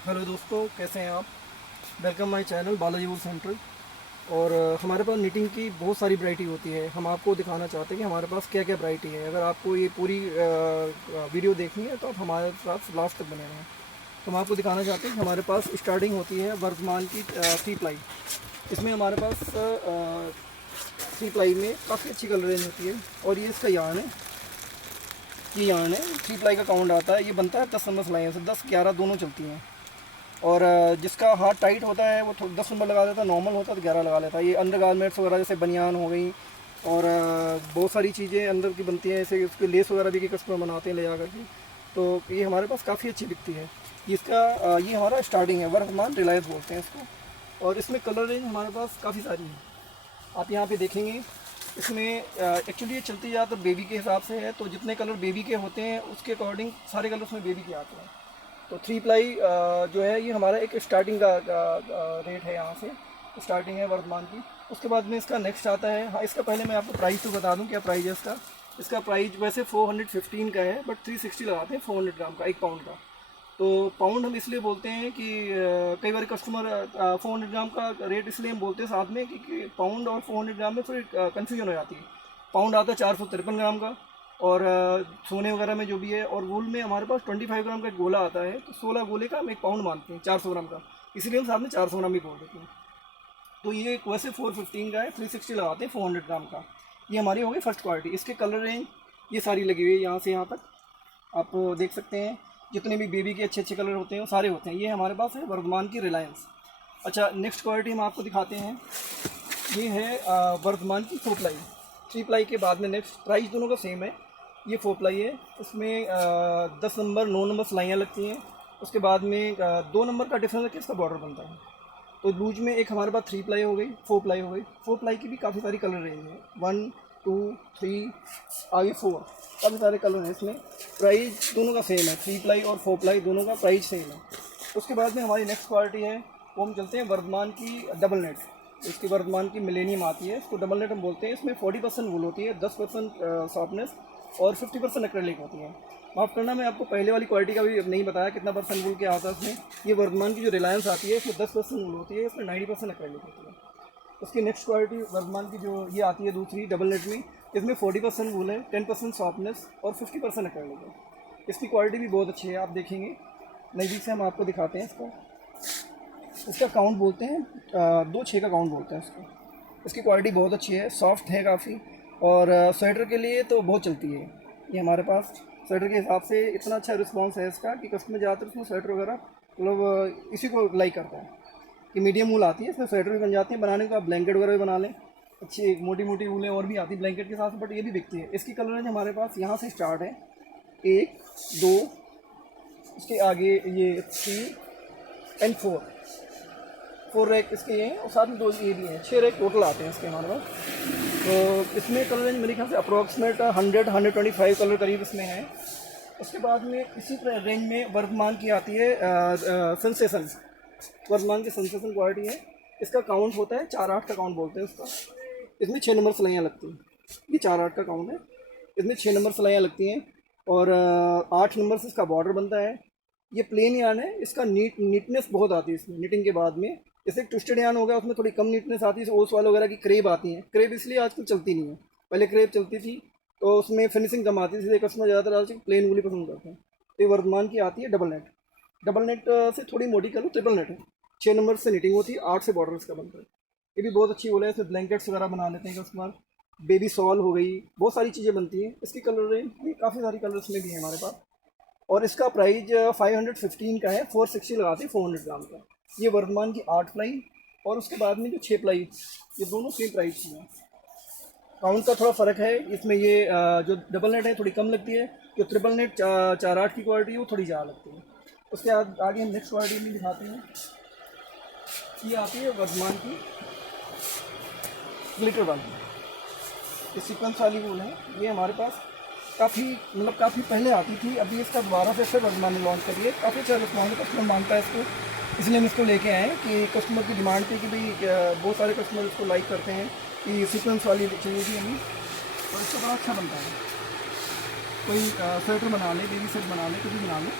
Hello दोस्तों, कैसे हैं आप। Welcome my channel Balaji wool centre. और हमारे पास निटिंग की बहुत सारी वैरायटी होती है। हम आपको दिखाना चाहते हैं कि हमारे पास क्या क्या वैरायटी है। अगर आपको ये पूरी वीडियो देखनी है तो आप हमारे साथ लास्ट तक बने रहें। तो हम आपको दिखाना चाहते हैं कि हमारे पास स्टार्टिंग होती है वर्धमान की थ्री प्लाई। इसमें हमारे पास थ्री प्लाई में काफ़ी अच्छी कलर रेंज होती है। और ये इसका यार्न है, ये यार्न है। थ्री प्लाई का काउंट आता है, ये बनता है 10 नंबर सिलाइयों से, 10 11 दोनों चलती हैं। और जिसका हाथ टाइट होता है वो 10 नंबर लगा देता है, नॉर्मल होता है तो 11 लगा लेता है। ये अंडर गारमेंट्स वगैरह जैसे बनियान हो गई और बहुत सारी चीज़ें अंदर की बनती हैं, जैसे उसके लेस वगैरह भी कस्टमर बनाते हैं ले जा करके। तो ये हमारे पास काफ़ी अच्छी बिकती है। इसका ये हमारा स्टार्टिंग है, वर्धमान रिलायंस बोलते हैं इसको। और इसमें कलर रेंज हमारे पास काफ़ी सारी है, आप यहाँ पे देखेंगे। इसमें एक्चुअली ये चलती ज़्यादातर बेबी के हिसाब से है, तो जितने कलर बेबी के होते हैं उसके अकॉर्डिंग सारे कलर उसमें बेबी के आते हैं। तो थ्री प्लाई जो है ये हमारा एक स्टार्टिंग का रेट है, यहाँ से स्टार्टिंग है वर्धमान की। उसके बाद में इसका नेक्स्ट आता है। हाँ, इसका पहले मैं आपको प्राइस तो बता दूं क्या प्राइस है इसका। इसका प्राइस वैसे 415 का है, बट 360 लगाते हैं 400 ग्राम का, 1 पाउंड का। तो पाउंड हम इसलिए बोलते हैं कि कई बार कस्टमर 400 ग्राम का रेट इसलिए हम बोलते हैं साथ में कि पाउंड और 400 ग्राम में थोड़ी कन्फ्यूजन हो जाती है। पाउंड आता है 453 ग्राम का, और सोने वगैरह में जो भी है। और वूल में हमारे पास 25 ग्राम का एक गोला आता है, तो 16 गोले का हम 1 पाउंड मानते हैं 400 ग्राम का, इसलिए हम साथ में 400 ग्राम भी बोल देते हैं। तो ये वैसे 415 का है, 360 लगाते हैं 400 ग्राम का। ये हमारी हो गई फर्स्ट क्वालिटी। इसके कलर रेंज ये सारी लगी हुई है, यहाँ से यहाँ तक आप देख सकते हैं। जितने भी बेबी के अच्छे अच्छे कलर होते हैं वो सारे होते हैं। ये हमारे पास है वर्धमान की रिलायंस। अच्छा, नेक्स्ट क्वालिटी हम आपको दिखाते हैं। ये है वर्धमान की 4 प्लाई। 3 प्लाई के बाद में नेक्स्ट प्राइस दोनों का सेम है। ये 4 प्लाई है, इसमें 10 नंबर 9 नंबर सिलाइयाँ लगती हैं। उसके बाद में 2 नंबर का डिफरेंस है कि इसका बॉर्डर बनता है। तो लूज में एक हमारे पास 3 प्लाई हो गई, 4 प्लाई हो गई। 4 प्लाई की भी काफ़ी सारी कलर रेंज है, 1 2 3 आगे 4, काफ़ी सारे कलर हैं इसमें। प्राइस दोनों का सेम है, 3 प्लाई और 4 प्लाई दोनों का प्राइस सेम है। उसके बाद में हमारी नेक्स्ट क्वालिटी है, वो हम चलते हैं वर्धमान की डबल नेट। इसकी वर्धमान की मिलेनियम आती है, इसको डबल नेट हम बोलते हैं। इसमें 40% वूल होती है, 10% सॉफ्टनेस और 50% एक्रेलिक होती है। माफ़ करना, मैं आपको पहले वाली क्वालिटी का भी नहीं बताया कितना परसेंट वूल क्या होता है इसमें। ये वर्धमान की जो रिलायंस आती है इसमें 10% वूल होती है, इसमें 90% एक्रेलिक होती है। उसकी नेक्स्ट क्वालिटी वर्धमान की जो ये आती है दूसरी डबल नेट में, इसमें 40% वूल है, 10% सॉफ्टनेस और 50% एक्रेलिक है। इसकी क्वालिटी भी बहुत अच्छी है, आप देखेंगे नज़दीक से हम आपको दिखाते हैं इसको। इसका काउंट बोलते हैं 2 6 का काउंट बोलते हैं इसको। इसकी क्वालिटी बहुत अच्छी है, सॉफ्ट है काफ़ी। और स्वेटर के लिए तो बहुत चलती है ये हमारे पास। स्वेटर के हिसाब से इतना अच्छा रिस्पांस है इसका कि कस्टमर ज़्यादातर इसमें स्वेटर वगैरह मतलब इसी को लाइक करता है कि मीडियम वूल आती है, इसमें स्वेटर भी बन जाती है। बनाने को आप ब्लैंकेट वगैरह भी बना लें, अच्छी मोटी मोटी वूलें और भी आती है ब्लैंकेट के साथ, बट ये भी बिकती है। इसकी कलर रेंज हमारे पास यहाँ से स्टार्ट है, 1 2, उसके आगे ये 3 एंड 4 रैक इसके ये हैं, और साथ में 2 ये भी हैं, 6 रैक टोटल आते हैं इसके हमारे पास। तो इसमें कलर रेंज मेरे ख्याल से अप्रॉक्सीमेट 100 125 कलर करीब इसमें है। उसके बाद में इसी रेंज में वर्धमान की आती है सेंसेशन। वर्धमान की सेंसेशन क्वालिटी है, इसका काउंट होता है 4 8 का काउंट बोलते हैं उसका। इसमें 6 नंबर सिलाइयाँ लगती हैं, ये 4 8 का काउंट है। इसमें 6 नंबर सिलाइयाँ लगती हैं और 8 नंबर से इसका बॉर्डर बनता है। ये प्लेन यार्न है, इसका नीटनेस बहुत आती है इसमें निटिंग के बाद में। जैसे ट्विस्टेड यार्न हो गया उसमें थोड़ी कम नीटनेस आती है, ओस वाल वगैरह की क्रेब आती हैं। क्रेब इसलिए आजकल चलती नहीं है, पहले क्रेब चलती थी तो उसमें फिनिशिंग कम आती थी, इसलिए कस्टमर ज़्यादातर आजकल प्लेन वूली पसंद करते हैं। तो ये वर्धमान की आती है डबल नेट। डबल नेट से थोड़ी मोटी कलर ट्रिपल नेट है, 6 नंबर से निटिंग होती है, 8 से बॉर्डर इसका बनता है। ये भी बहुत अच्छी वूल है, इसमें ब्लैंकेट्स वगैरह बना लेते हैं कस्टमर। बेबी सॉल हो गई, बहुत सारी चीज़ें बनती हैं। इसकी कलर रेंज भी काफ़ी सारी कलर इसमें भी है हमारे पास। और इसका प्राइस 515 का है, 460 लगाते हैं 400 ग्राम का। ये वर्धमान की 8 प्लाई और उसके बाद में जो 6 प्लाई, ये दोनों सेम प्राइस की हैं। काउंट का थोड़ा फ़र्क है इसमें। ये जो डबल नेट है थोड़ी कम लगती है, जो ट्रिपल नेट 4 8 की क्वालिटी है वो थोड़ी ज़्यादा लगती है। उसके आगे हम नेक्स्ट क्वालिटी में दिखाते हैं। ये आती है वर्धमान की ग्लिटर वाली, ये सीक्वेंस वाली वूल है। ये हमारे पास काफ़ी पहले आती थी, अभी इसका दोबारा से फिर वर्धमान ने लॉन्च करी है। काफ़ी अच्छा रिस्पॉन्स है, कस्टमर मांगता है इसको, इसलिए हम इसको लेके आए हैं कि कस्टमर की डिमांड थी कि भाई बहुत सारे कस्टमर इसको लाइक करते हैं कि सीक्वेंस वाली चाहिए थी हमें। और इसका बड़ा अच्छा बनता है, कोई स्वेटर बना ले, बेबी सेट बना ले, कुछ भी बना ले,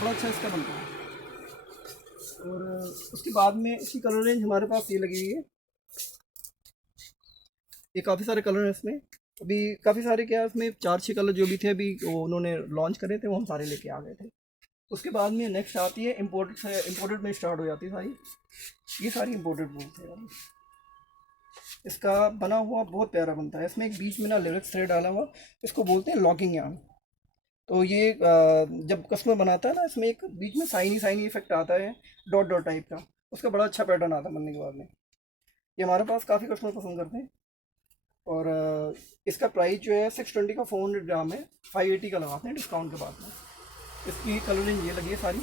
बड़ा अच्छा इसका बनता है। उसके बाद में इसकी कलर रेंज हमारे पास ये लगी हुई है, ये काफ़ी सारे कलर हैं इसमें। अभी काफ़ी सारे क्या इसमें 4-6 कलर जो भी थे अभी वो उन्होंने लॉन्च करे थे, वो हम सारे लेके आ गए थे। उसके बाद में नेक्स्ट आती है इम्पोर्टेड से, इम्पोर्टेड में स्टार्ट हो जाती है सारी, ये सारी इम्पोर्टेड बोलते हैं। इसका बना हुआ बहुत प्यारा बनता है, इसमें एक बीच में ना लिरिक्स थ्रेड डाला हुआ, इसको बोलते हैं लॉकिंग यार्न। तो ये जब कस्टमर बनाता है ना, इसमें एक बीच में साइनी साइनी इफेक्ट आता है, डॉट डॉट टाइप का, उसका बड़ा अच्छा पैटर्न आता है बनने के बाद में। ये हमारे पास काफ़ी कस्टमर पसंद करते हैं। और इसका प्राइस जो है 620 का 400 ग्राम है, 580 का लगाते हैं डिस्काउंट के बाद में। इसकी कलर रेंज ये लगी है सारी,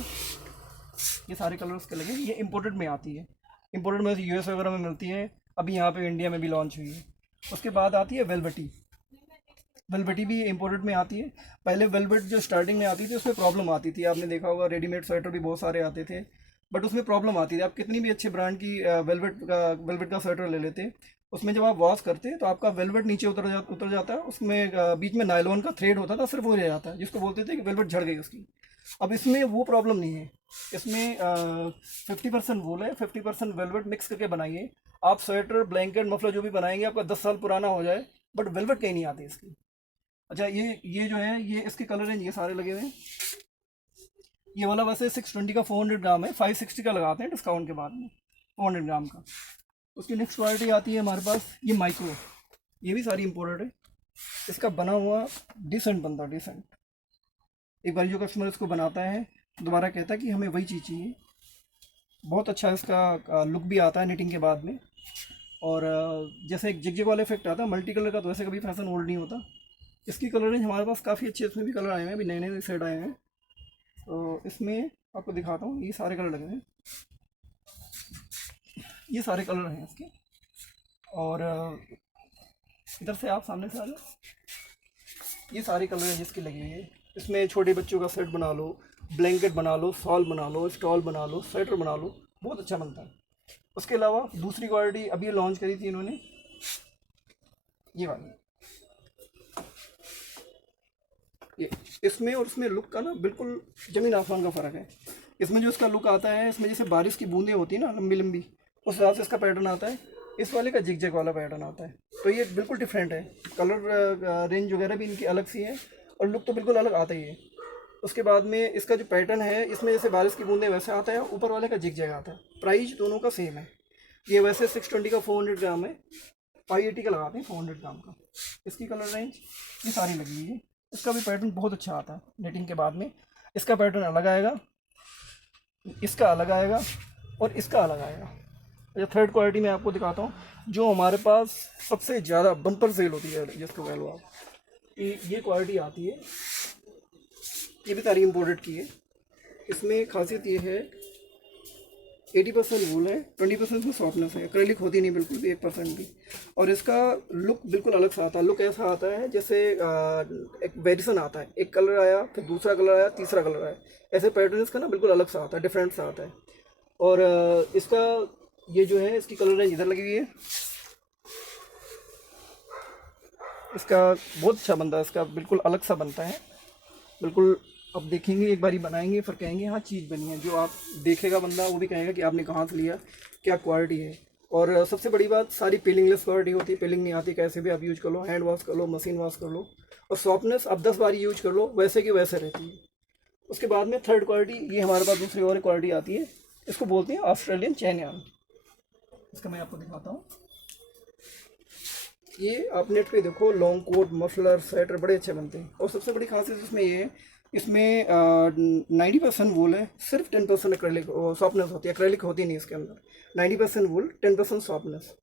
ये सारे कलर उसके लगे। ये इंपोर्टेड में आती है, इंपोर्टेड में यूएस वगैरह में मिलती है, अभी यहाँ पे इंडिया में भी लॉन्च हुई है। उसके बाद आती है वेलवेटी, वेलवेटी भी इंपोर्टेड में आती है। पहले वेलवेट जो स्टार्टिंग में आती थी उसमें प्रॉब्लम आती थी, आपने देखा होगा रेडीमेड स्वेटर भी बहुत सारे आते थे, बट उसमें प्रॉब्लम आती थी। आप कितनी भी अच्छे ब्रांड की वेलवेट का स्वेटर ले लेते, उसमें जब आप वॉश करते तो आपका वेलवेट नीचे उतर जाता है, उसमें बीच में नायलॉन का थ्रेड होता था, सिर्फ वो रह जाता है, जिसको बोलते थे कि वेलवेट झड़ गई उसकी। अब इसमें वो प्रॉब्लम नहीं है, इसमें 50% वूल है, 50% वेलवेट मिक्स करके बनाइए। आप स्वेटर, ब्लैंकेट, मफलर जो भी बनाएंगे आपका 10 साल पुराना हो जाए, बट वेलवेट कहीं नहीं आती इसकी। अच्छा, ये जो है, ये इसके कलर रेंज ये सारे लगे हुए हैं। ये वाला वैसे 620 का 400 ग्राम है, 560 का लगाते हैं डिस्काउंट के बाद में, 400 ग्राम का। उसकी नेक्स्ट क्वालिटी आती है हमारे पास ये माइक्रो, ये भी सारी इम्पोर्टेड है। इसका बना हुआ डिसेंट बनता, डिसेंट। एक बार जो कस्टमर इसको बनाता है दोबारा कहता है कि हमें वही चीज़ चाहिए। बहुत अच्छा इसका लुक भी आता है निटिंग के बाद में। और जैसे एक जिग जिग वाला इफेक्ट आता है मल्टी कलर का, तो वैसे कभी फैशन ओल्ड नहीं होता। इसकी कलर रेंज हमारे पास काफ़ी अच्छी है, इसमें भी कलर आए हुए हैं, अभी नए नए सेट आए हैं। तो इसमें आपको दिखाता हूँ, ये सारे कलर लगे हैं, ये सारे कलर हैं इसके। और इधर से आप सामने से आ जाओ, ये सारे कलर हैं जिसकी लगी हुई है। इसमें छोटे बच्चों का सेट बना लो, ब्लैंकेट बना लो, शॉल बना लो, स्टॉल बना लो, स्वेटर बना लो, बहुत अच्छा बनता है। उसके अलावा दूसरी क्वालिटी अभी लॉन्च करी थी इन्होंने, ये वाली, ये इसमें और उसमें लुक का ना बिल्कुल ज़मीन आसमान का फ़र्क है। इसमें जो इसका लुक आता है, इसमें जैसे बारिश की बूंदें होती है ना लंबी लंबी, उस हिसाब से इसका पैटर्न आता है। इस वाले का जिग जैग वाला पैटर्न आता है, तो ये बिल्कुल डिफरेंट है। कलर रेंज वगैरह भी इनकी अलग सी है, और लुक तो बिल्कुल अलग आता ही है। उसके बाद में इसका जो पैटर्न है, इसमें जैसे बारिश की बूंदें वैसे आता है, ऊपर वाले का जिग जैग आता है। प्राइस दोनों का सेम है। ये वैसे 620 का 400 ग्राम है, 580 का लगाते हैं 400 ग्राम का। इसकी कलर रेंज ये सारी लगी हुई है। इसका भी पैटर्न बहुत अच्छा आता है नेटिंग के बाद में। इसका पैटर्न अलग आएगा, इसका अलग आएगा, और इसका अलग आएगा। अच्छा, थर्ड क्वालिटी मैं आपको दिखाता हूँ, जो हमारे पास सबसे ज़्यादा बम्पर सेल होती है, जिसको कह लो आप, ये क्वालिटी आती है। ये भी सारी इम्पोर्टेड की है। इसमें खासियत ये है 80% वूल है, 20% में सॉफ्टनेस है, एक्रेलिक होती नहीं बिल्कुल भी, 1% भी। और इसका लुक बिल्कुल अलग सा आता है। लुक ऐसा आता है जैसे एक वेरिएशन आता है, एक कलर आया, फिर दूसरा कलर आया, तीसरा कलर आया, ऐसे पैटर्न इसका ना बिल्कुल अलग सा आता है, डिफरेंट सा आता है। और इसका ये जो है, इसकी कलर रेंज इधर लगी हुई है। इसका बहुत अच्छा बनता है, इसका बिल्कुल अलग सा बनता है, बिल्कुल। अब देखेंगे, एक बारी बनाएंगे, फिर कहेंगे हाँ चीज़ बनी है। जो आप देखेगा बंदा वो भी कहेगा कि आपने कहाँ से लिया, क्या क्वालिटी है। और सबसे बड़ी बात, सारी पीलिंगलेस क्वालिटी होती है, पीलिंग नहीं आती, कैसे भी आप यूज कर लो, हैंड वॉश कर लो, मशीन वॉश कर लो, और सॉफ्टनेस आप 10 बार यूज कर लो, वैसे की वैसे रहती है। उसके बाद में थर्ड क्वालिटी, ये हमारे पास दूसरी और क्वालिटी आती है, इसको बोलते हैं ऑस्ट्रेलियन चैन यार्न। इसका मैं आपको दिखाता हूँ। ये आप नेट पे देखो, लॉन्ग कोट, मफलर, स्वेटर बड़े अच्छे बनते हैं। और सबसे बड़ी खासियत इसमें ये है, इसमें 90% वूल है, सिर्फ 10% एक्रेलिक सॉफ्टनेस होती है, एक्रेलिक होती नहीं इसके अंदर। 90% वूल, 10% सॉफ्टनेस।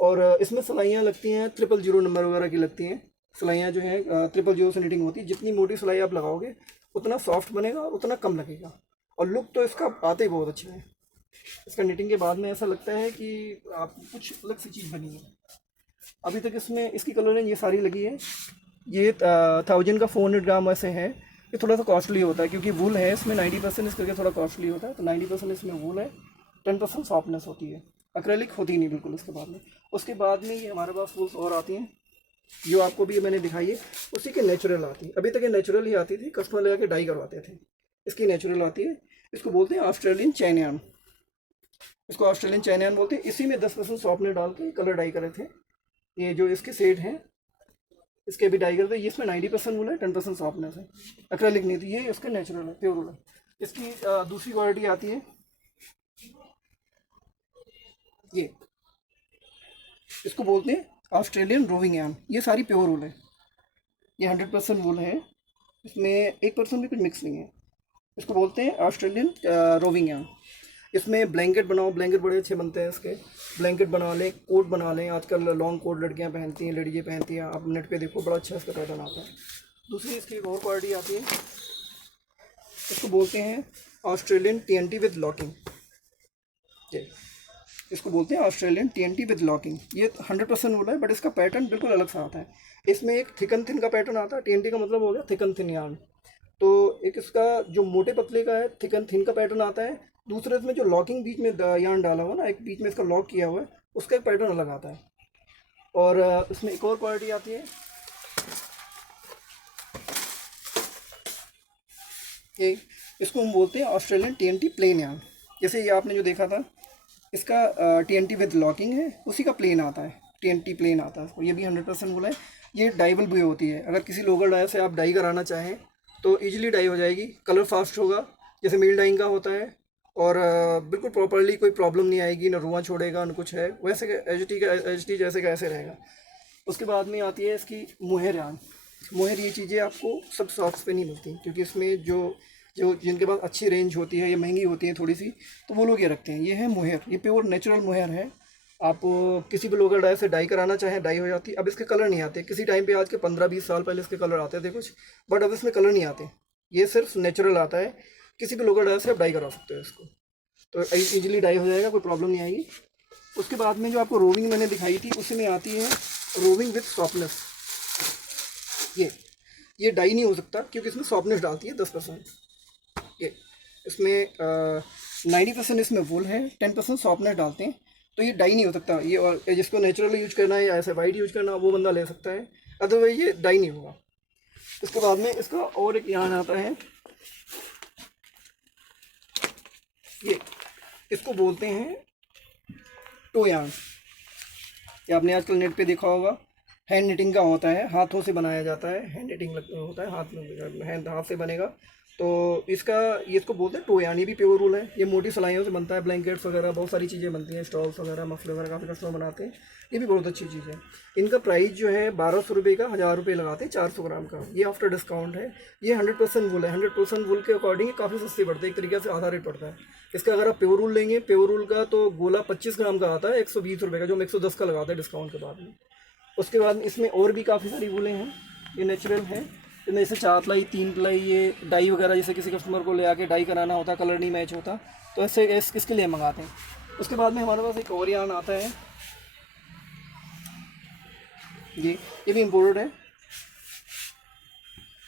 और इसमें सिलाइयाँ लगती हैं 000 नंबर वगैरह की लगती हैं। सिलाइयाँ जो हैं 000 से नीटिंग होती है। जितनी मोटी सिलाई आप लगाओगे उतना सॉफ्ट बनेगा, उतना कम लगेगा। और लुक तो इसका आते ही बहुत अच्छा है। इसका नीटिंग के बाद में ऐसा लगता है कि आप कुछ अलग सी चीज़ बनी है। अभी तक इसमें इसकी कलर रेंज ये सारी लगी है। ये 1000 का 400 ग्राम ऐसे है। ये थोड़ा सा कॉस्टली होता है क्योंकि वूल है इसमें 90%, इस करके थोड़ा कॉस्टली होता है। तो 90% इसमें वूल है, 10% सॉफ्टनेस होती है, एक्रेलिक होती नहीं बिल्कुल इसके बाद में। उसके बाद में ये हमारे पास वूल्स और आती हैं, जो आपको भी मैंने दिखाई है, उसी के नेचुरल आती है। अभी तक ये नेचुरल ही आती थी, कस्टमर लगा के डाई करवाते थे। इसकी नेचुरल आती है, इसको बोलते हैं ऑस्ट्रेलियन चैन यार्न। इसको ऑस्ट्रेलियन चाइना बोलते हैं। इसी में 10% सॉफ्टनर डाल के कलर डाई करे थे। ये जो इसके सेट हैं इसके भी डाई करते हैं। ये इसमें 90% वूल है, 10% सॉफ्टनेस है, एक्रेलिक नहीं थी। ये इसका नेचुरल है, प्योर वूल है। इसकी दूसरी क्वालिटी आती है ये, इसको बोलते हैं ऑस्ट्रेलियन रोविंग यार्न। ये सारी प्योर वूल है, ये 100% वूल है, इसमें 1% भी कुछ मिक्स नहीं है। इसको बोलते हैं ऑस्ट्रेलियन रोविंग यार्न। इसमें ब्लैंकेट बनाओ, ब्लैंकेट बड़े अच्छे बनते हैं इसके। ब्लैंकेट बना लें, कोट बना लें, आजकल लॉन्ग कोट लड़कियां पहनती हैं, लड़कियाँ पहनती हैं, आप नेट पे देखो बड़ा अच्छा इसका पैटर्न आता है। दूसरी इसकी एक और क्वालिटी आती है, इसको बोलते हैं ऑस्ट्रेलियन TNT विद लॉकिंग। जी, इसको बोलते हैं ऑस्ट्रेलियन TNT विद लॉकिंग। ये 100% वूल है, बट इसका पैटर्न बिल्कुल अलग सा आता है। इसमें एक थिकन थिन का पैटर्न आता है। TNT का मतलब हो गया थिकन थिन यार्न। तो एक इसका जो मोटे पतले का है थिकन थिन का पैटर्न आता है। दूसरे इसमें जो लॉकिंग बीच में यार्न डाला हुआ ना, एक बीच में इसका लॉक किया हुआ है, उसका एक पैटर्न अलग आता है। और इसमें एक और क्वालिटी आती है, ये इसको हम बोलते हैं ऑस्ट्रेलियन TNT प्लेन यार्न। जैसे ये आपने जो देखा था, इसका TNT विद लॉकिंग है, उसी का प्लेन आता है, TNT प्लेन आता है। ये भी 100% वूल है। ये डाइबल भी होती है। अगर किसी लोकल डाई से आप डाई कराना चाहें तो इजीली डाई हो जाएगी, कलर फास्ट होगा जैसे मील डाइंग का होता है, और बिल्कुल प्रॉपरली कोई प्रॉब्लम नहीं आएगी, ना रुआं छोड़ेगा ना कुछ है, वैसे HT जैसे का ऐसे रहेगा। उसके बाद में आती है इसकी मोहर यार्न। मोहर ये चीज़ें आपको सब शॉप्स पे नहीं मिलती, क्योंकि इसमें जो जो जिनके पास अच्छी रेंज होती है, ये महंगी होती है थोड़ी सी, तो वो लोग ये रखते हैं। ये है मोहर, ये प्योर नेचुरल मोहर है। आप किसी भी लोकल डाई से डाई कराना चाहें डाई हो जाती है। अब इसके कलर नहीं आते, किसी टाइम पे आज के 15-20 साल पहले इसके कलर आते थे कुछ, बट अब इसमें कलर नहीं आते, ये सिर्फ नेचुरल आता है। किसी भी लोकल डाई से आप डाई करा सकते हो इसको, तो इजीली डाई हो जाएगा, कोई प्रॉब्लम नहीं आएगी। उसके बाद में जो आपको रोविंग मैंने दिखाई थी, उसमें आती है रोविंग विथ सॉफ्टनेस। ये डाई नहीं हो सकता, क्योंकि इसमें सॉफ्टनेस डालती है 10%। ये इसमें 90% इसमें वूल है, 10% सॉफ्टनेस डालते हैं, तो ये डाई नहीं हो सकता। ये और जिसको नेचुरल यूज करना है या ऐसे वाइट यूज करना, वो बंदा ले सकता है, अदरवाइज ये डाई नहीं होगा। इसके बाद में इसका और एक यार्न आता है, ये इसको बोलते हैं टो यार्न। ये आपने आजकल नेट पे देखा होगा, हैंड निटिंग का होता है, हाथों से बनाया जाता है, हैंड निटिंग होता है, हाथ से बनेगा। तो ये इसको बोलते हैं टो यार्न। ये भी प्योर वूल है, ये मोटी सिलाइयों से बनता है, ब्लैंकेट्स वगैरह बहुत सारी चीज़ें बनती हैं, स्टॉल्स वगैरह, मफलर वगैरह काफ़ी कस्टमर बनाते हैं। ये भी बहुत अच्छी चीज़ है। इनका प्राइस जो है 1200 रुपये का, 1000 रुपये लगाते हैं 400 ग्राम का। ये आफ्टर डिस्काउंट है। ये 100% वूल है, 100% वूल के अकॉर्डिंग काफ़ी सस्ती पड़ती है, एक तरीके से आधा रेट पड़ता है इसका। अगर आप प्योर वूल लेंगे, प्योर वूल का तो गोला 25 ग्राम का आता है 120 रुपये का, जो हम 110 का लगाते हैं डिस्काउंट के बाद में। उसके बाद इसमें और भी काफ़ी सारी वूलें हैं, ये नेचुरल हैं। इनमें जैसे 4 प्लाई 3 प्लाई, ये डाई वगैरह जैसे किसी कस्टमर को ले आके डाई कराना होता, कलर नहीं मैच होता, तो ऐसे इसके लिए मंगाते हैं। उसके बाद में हमारे पास एक और यार्न आता है, ये भी इम्पोर्टेड है।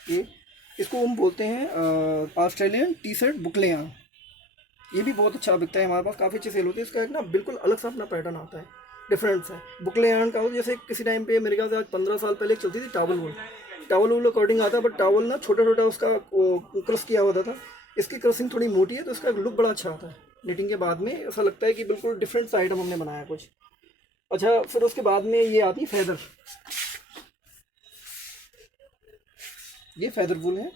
ये इसको हम बोलते हैं ऑस्ट्रेलियन टी-शर्ट बुकले यार्न। ये भी बहुत अच्छा बिकता है हमारे पास, काफ़ी अच्छी सेल होती है। इसका एक ना बिल्कुल अलग सा अपना पैटर्न आता है, डिफरेंस है। बुकले यार्न का हो, जैसे किसी टाइम पे मेरे ख्याल से आज 15 साल पहले एक चलती थी टावल वूल। टावल वूल अकॉर्डिंग आता है, बट टावल ना छोटा छोटा उसका क्रश किया होता था। इसकी क्रशिंग थोड़ी मोटी है, तो इसका लुक बड़ा अच्छा आता है। निटिंग के बाद में ऐसा लगता है कि बिल्कुल डिफरेंट सा आइटम हमने बनाया कुछ। अच्छा, फिर उसके बाद में ये आती है फैदर। ये फैदर वूल है,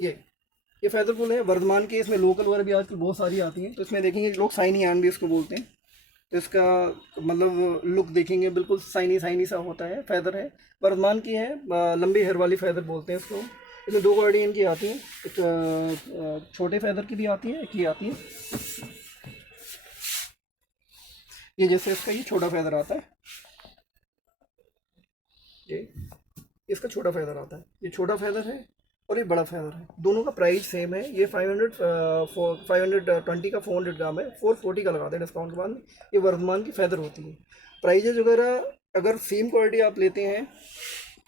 ये फैदर वूल है वर्धमान की। इसमें लोकल वगैरह भी आजकल बहुत सारी आती हैं, तो इसमें देखेंगे लोग साइनी यार्न भी इसको बोलते हैं। तो इसका मतलब लुक देखेंगे बिल्कुल साइनी साइनी सा होता है। फैदर है, वर्धमान की है, लंबी हेयर वाली फैदर बोलते हैं इसको। इसमें 2 क्वालिटी इनकी आती हैं, एक छोटे फैदर की भी आती है, एक ये आती है। ये जैसे इसका ये छोटा फैदर आता है, ये इसका छोटा फैदर आता है, ये छोटा फैदर है और ये बड़ा फैदर है। दोनों का प्राइस सेम है। ये 520 का 400 ग्राम है, 440 का लगाते हैं डिस्काउंट के बाद में। ये वर्धमान की फैदर होती है। प्राइजेज वगैरह अगर सेम क्वालिटी आप लेते हैं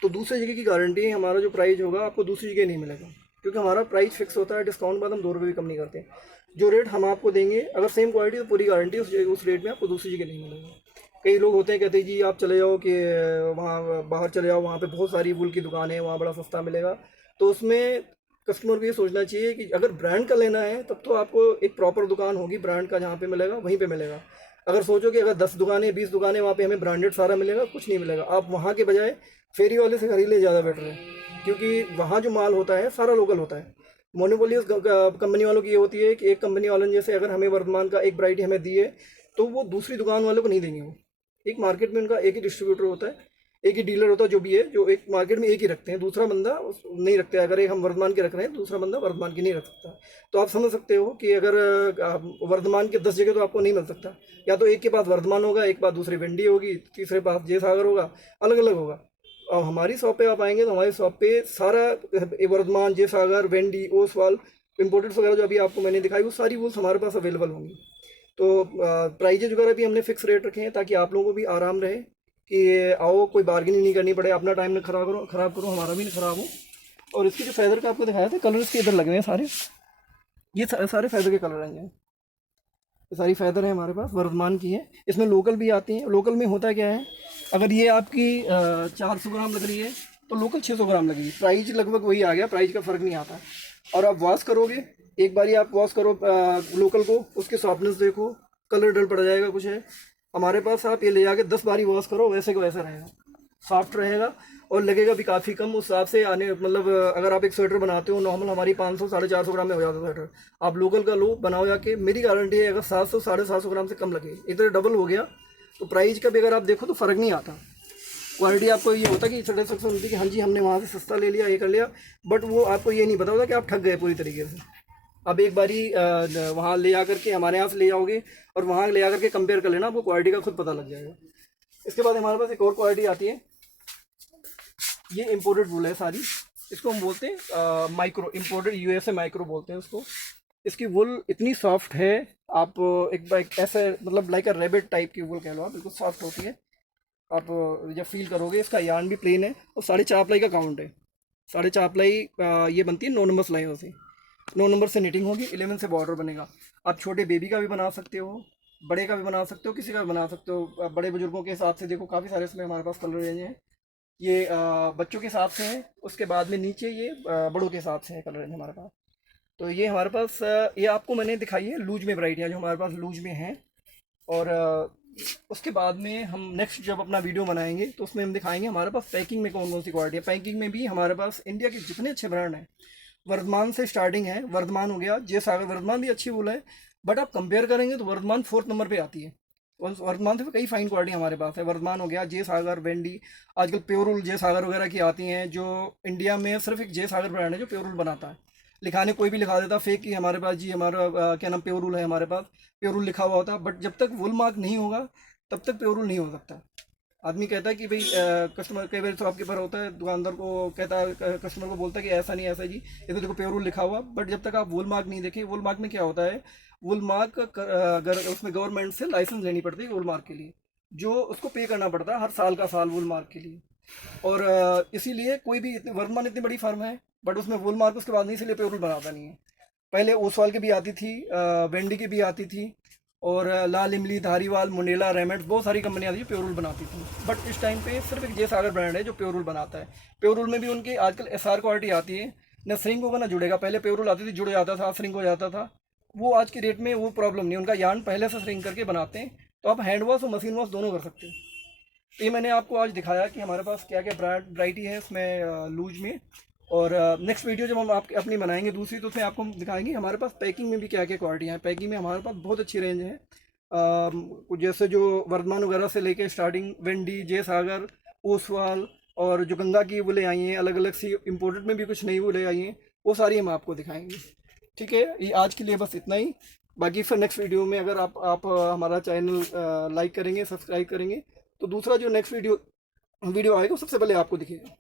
तो दूसरी जगह की गारंटी है, हमारा जो प्राइस होगा आपको दूसरी जगह नहीं मिलेगा, क्योंकि हमारा प्राइस फिक्स होता है। डिस्काउंट बाद हम 2 रुपये भी कम नहीं करते। जो रेट हम आपको देंगे, अगर सेम क्वालिटी तो पूरी गारंटी उस रेट में आपको दूसरी जगह नहीं मिलेगा। कई लोग होते हैं कहते हैं जी आप चले जाओ कि वहाँ बाहर चले जाओ, वहाँ पे बहुत सारी वूल की दुकान है, वहाँ बड़ा सस्ता मिलेगा। तो उसमें कस्टमर को ये सोचना चाहिए कि अगर ब्रांड का लेना है तब तो आपको एक प्रॉपर दुकान होगी ब्रांड का, जहाँ पे मिलेगा वहीं पे मिलेगा। अगर सोचो कि अगर 10 दुकानें 20 दुकानें वहाँ पे हमें ब्रांडेड सारा मिलेगा, कुछ नहीं मिलेगा। आप वहाँ के बजाय फेरी वाले से खरीद ले ज़्यादा बेटर है, क्योंकि वहाँ जो माल होता है सारा लोकल होता है। मोनोपोली कंपनी वालों की ये होती है कि एक कंपनी वालों ने जैसे अगर हमें वर्धमान का एक वैरायटी हमें दी है तो वो दूसरी दुकान वालों को नहीं देंगे। वो एक मार्केट में उनका एक ही डिस्ट्रीब्यूटर होता है, एक ही डीलर होता है, जो भी है, जो एक मार्केट में एक ही रखते हैं, दूसरा बंदा नहीं रखते। अगर एक हम वर्धमान की रख रहे हैं, दूसरा बंदा वर्धमान की नहीं रख सकता। तो आप समझ सकते हो कि अगर वर्धमान के 10 जगह तो आपको नहीं मिल सकता, या तो एक के पास वर्धमान होगा, एक पास दूसरी वेंडी होगी, तीसरे पास जय सागर होगा, अलग अलग होगा। और हमारी शॉप पे आप आएंगे तो हमारी शॉप पे सारा वर्धमान, जय सागर, वेंडी, ओसवाल, इम्पोर्टेड्स वगैरह जो अभी आपको मैंने दिखाई, वो सारी वूल्स हमारे पास अवेलेबल होंगी। तो प्राइजेज वगैरह भी हमने फिक्स रेट रखे हैं ताकि आप लोगों को भी आराम रहे कि आओ, कोई बार्गेनिंग नहीं करनी पड़े, अपना टाइम ना खराब करो, हमारा भी नहीं खराब हो। और इसकी जो फैदर का आपको दिखाया था, कलर इसके इधर लगे हुए हैं सारे, ये सारे फैदर के कलर हैं। ये सारी फैदर है हमारे पास, वर्धमान की है। इसमें लोकल भी आती हैं। लोकल में होता क्या है, अगर ये आपकी 400 ग्राम लग रही है तो लोकल 600 ग्राम लगेगी, प्राइस लगभग वही आ गया, प्राइस का फ़र्क नहीं आता। और आप वॉश करोगे, एक बारी आप वॉश करो लोकल को, उसके सॉफ्टनेस देखो, कलर डल पड़ जाएगा कुछ है। हमारे पास आप ये ले जाके 10 बारी वॉश करो, वैसे को वैसा रहेगा, सॉफ्ट रहेगा और लगेगा भी काफ़ी कम उस हिसाब से आने। मतलब अगर आप एक स्वेटर बनाते हो नॉर्मल, हमारी 500 450 ग्राम में हो जाता है स्वेटर, आप लोकल का लो बनाओ जाके, मेरी गारंटी है अगर 700 750 ग्राम से कम लगे, इधर डबल हो गया। तो प्राइस का भी अगर आप देखो तो फ़र्क नहीं आता। क्वालिटी आपको ये होता कि सेटिस्फेक्शन होती कि हाँ जी हमने वहाँ से सस्ता ले लिया, ये कर लिया, बट वो आपको ये नहीं पता होता कि आप ठग गए पूरी तरीके से। अब एक बारी वहाँ ले आकर के हमारे यहाँ से ले जाओगे और वहाँ ले आकर के कंपेयर कर लेना, आपको क्वालिटी का खुद पता लग जाएगा। इसके बाद हमारे पास एक और क्वालिटी आती है, ये इम्पोर्टेड वूल है सारी, इसको हम बोलते हैं माइक्रो, इम्पोर्टेड यूएसए माइक्रो बोलते हैं उसको। इसकी वूल इतनी सॉफ्ट है, आप एक ऐसे मतलब लाइक अ रेबिट टाइप की वूल कह लो आप, बिल्कुल सॉफ्ट होती है। आप जब फील करोगे, इसका यार्न भी प्लेन है और 4.5 प्लाई का काउंट है। 4.5 प्लाई ये बनती है 9 नंबर सिलाइयों से, 9 नंबर से निटिंग होगी, 11 से बॉर्डर बनेगा। आप छोटे बेबी का भी बना सकते हो, बड़े का भी बना सकते हो, किसी का भी बना सकते हो। बड़े बुजुर्गों के हिसाब से देखो काफ़ी सारे इसमें हमारे पास कलर रेंज हैं। ये बच्चों के हिसाब से है, उसके बाद में नीचे ये बड़ों के हिसाब से है कलर रेंज हमारे पास। तो ये हमारे पास ये आपको मैंने दिखाई है लूज में वैरायटियाँ जो हमारे पास लूज में हैं। और उसके बाद में हम नेक्स्ट जब अपना वीडियो बनाएंगे तो उसमें हम दिखाएंगे हमारे पास पैकिंग में कौन कौन सी क्वालिटी है। पैकिंग में भी हमारे पास इंडिया के जितने अच्छे ब्रांड हैं, वर्धमान से स्टार्टिंग है। वर्धमान हो गया, जय सागर, वर्धमान भी अच्छी वूल है, बट आप कंपेयर करेंगे तो वर्धमान 4th नंबर पे आती है। और वर्धमान से भी कई फाइन क्वालिटी हमारे पास है। वर्धमान हो गया, जय सागर, वेंडी, आजकल प्योरूल जय सागर वगैरह की आती हैं, जो इंडिया में सिर्फ एक जय सागर ब्रांड है जो प्योरूल बनाता है। लिखाने कोई भी लिखा देता फेक कि हमारे पास जी हमारा क्या नाम प्योरूल है, हमारे पास प्योरूल लिखा हुआ होता है, बट जब तक वुल मार्क नहीं होगा तब तक प्योरूल नहीं हो सकता। आदमी कहता है कि भाई कस्टमर, कई बार तो आपके पास होता है, दुकानदार को कहता है, कस्टमर को बोलता है कि ऐसा नहीं ऐसा जी, ये तो देखो प्योरूल लिखा हुआ, बट जब तक आप वुल मार्क नहीं देखें। वुल मार्क में क्या होता है, वुल मार्क उसमें गवर्नमेंट से लाइसेंस लेनी पड़ती है वुल मार्क के लिए, जो उसको पे करना पड़ता है हर साल का साल वुल मार्क के लिए। और इसीलिए कोई भी वर्धमान इतनी बड़ी फर्म है बट उसमें वुल मार्क उसके बाद नहीं, इसलिए प्योरूल बनाता नहीं है। पहले ओसवाल की भी आती थी, वेंडी की भी आती थी, और लाल इमली, धारीवाल, मुंडेला, रेमेंड्स, बहुत सारी कंपनियां थी जो प्योरूल बनाती थी। बट इस टाइम पे सिर्फ एक जय सागर ब्रांड है जो प्योरूल बनाता है। प्योरूल में भी उनकी आजकल एसआर क्वालिटी आती है, ना श्रिंक होगा ना जुड़ेगा। पहले प्योरूल आती थी जुड़ जाता था, श्रिंक हो जाता था, वो आज की डेट में वो प्रॉब्लम नहीं। उनका यार्न पहले से श्रिंक करके बनाते हैं, तो आप हैंड वॉश और मशीन वॉश दोनों कर सकते हो। तो ये मैंने आपको आज दिखाया कि हमारे पास क्या क्या वैरायटी है इसमें लूज में। और नेक्स्ट वीडियो जब हम आपकी अपनी बनाएंगे दूसरी, तो उसमें आपको हम दिखाएंगे हमारे पास पैकिंग में भी क्या क्या क्वालिटी है। पैकिंग में हमारे पास बहुत अच्छी रेंज है, जैसे जो वर्धमान वगैरह से लेके स्टार्टिंग, वेंडी, जय सागर, ओसवाल, और जो गंगा की वो ले आई हैं, अलग अलग सी इम्पोर्टेड में भी कुछ नई वो ले आई हैं, वो सारी हम आपको दिखाएंगे। ठीक है, ये आज के लिए बस इतना ही। बाकी फिर नेक्स्ट वीडियो में अगर आप हमारा चैनल लाइक करेंगे, सब्सक्राइब करेंगे, तो दूसरा जो नेक्स्ट वीडियो आएगा सबसे पहले आपको दिखेगा।